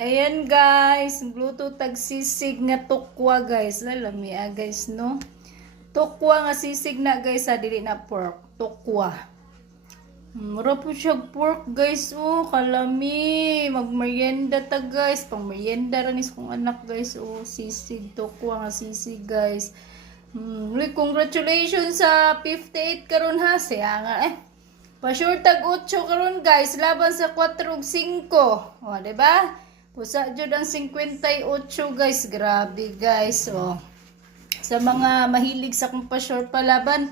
Ayan guys, gluto tag sisig nga tukwa guys. Lalami guys no. Tukwa nga sisig na guys dili na pork. Tukwa. Mura po siya pork guys kalami. Magmerienda ta guys. Pang merienda ranis kong anak guys sisig tukwa nga sisig guys. Congratulations sa 58 karon ha. Siya nga pa-sure tag 8 karon guys laban sa 4 ug 5. O, di ba? Pusa jud ang 58 guys. Grabe guys. Sa mga mahilig sa kung pa-short palaban,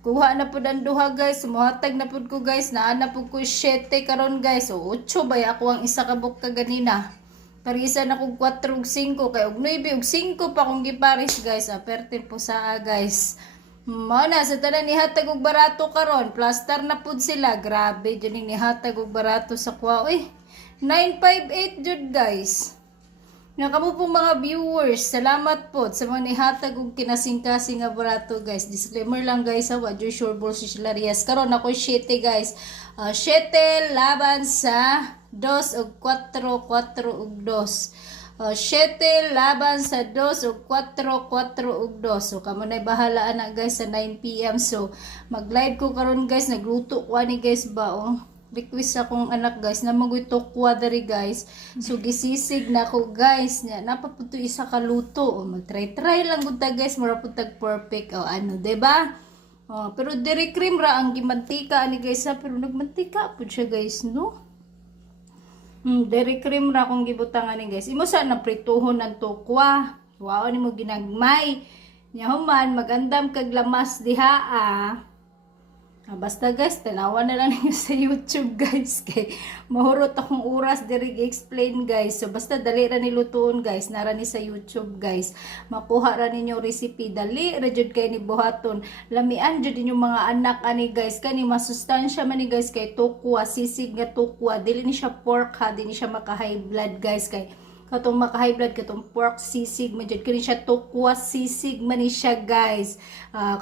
kuha na po ang duha guys. Muhatag na po ko guys. Naana po ko 7 karon guys. 8 ba ako ang isa kabuk ka ganina. Parisa na kong 4 ug 5. Kay og 9 ug 5 pa kong giparis guys. Pertin po sa guys. Mana sa tanan nihatag og barato karon. Plaster na pud sila. Grabe jud ning nihatag og barato sa kuha. 958 jud guys. Nga kamo pong mga viewers, salamat po sa mga nihatag og kinasing-kasing nga barato guys. Disclaimer lang guys wa jud sure bol Larias. Karon ako 7 guys. 7 laban sa 2 ug 4, 4 ug 2. 7 laban sa 2 ug 4, 4 ug 2. So kamo nay bahala na guys sa 9 PM. So mag-live ko karon guys, nagluto ko ani guys ba request akong anak guys na magutokwa dari guys. So gisisig na ko guys nya napaputo isa ka luto. Mag-try lang gud ta guys, mura pud tag perfect ano, diba? Pero dairy cream ra ang gimantika ani guys pero nagmantika pud siya guys no. Dairy cream ra kung gibutang ani guys. Imo sa na prituhon ang tokwa. Wow ni mo ginagmay. Nya human magandam kag lamas diha basta guys, tanawan na lang ninyo sa YouTube guys. Kay mahurot akong oras diri explain guys. So basta dali ra ni lutuon guys. Nara ni sa YouTube guys. Makuha ra ninyo recipe. Dali ra jud kay ni buhaton. Lamian jud ninyo mga anak ani guys. Kani masustansya man ni guys kay tukwa, sisig nga tukwa. Dili ni siya pork ha, dili ni siya maka high blood guys kay katong maka-high blood, katong pork sisig, medyo kini siya tukwa sisig man ni siya guys.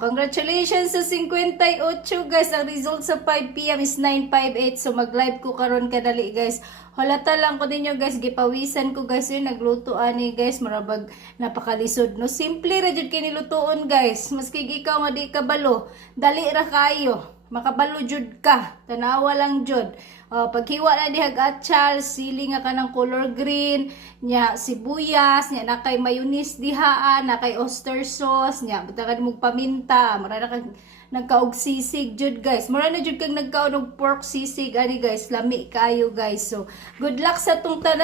Congratulations sa 58 guys. Ang result sa 5 PM is 958. So mag-live ko karon kadali guys. Halata lang ko ninyo guys, gipawisan ko guys yun, nagluto ani guys, marabag napakalisod no. Simple ra jud kini lutuon guys. Maski ikaw nga di kabalo, dali ra kayo. Makabalo jud ka, tanawa lang jud. Paghiwa na dihag atsal, sili nga kanang color green, nya sibuyas, nya nakay mayonnaise diha, nakay oyster sauce, nya butakan mo paminta, marana kag nagkaog sisig jud guys. Marana jud kag nagkaog pork sisig ani guys, lami kayo guys. So good luck sa tong tanan.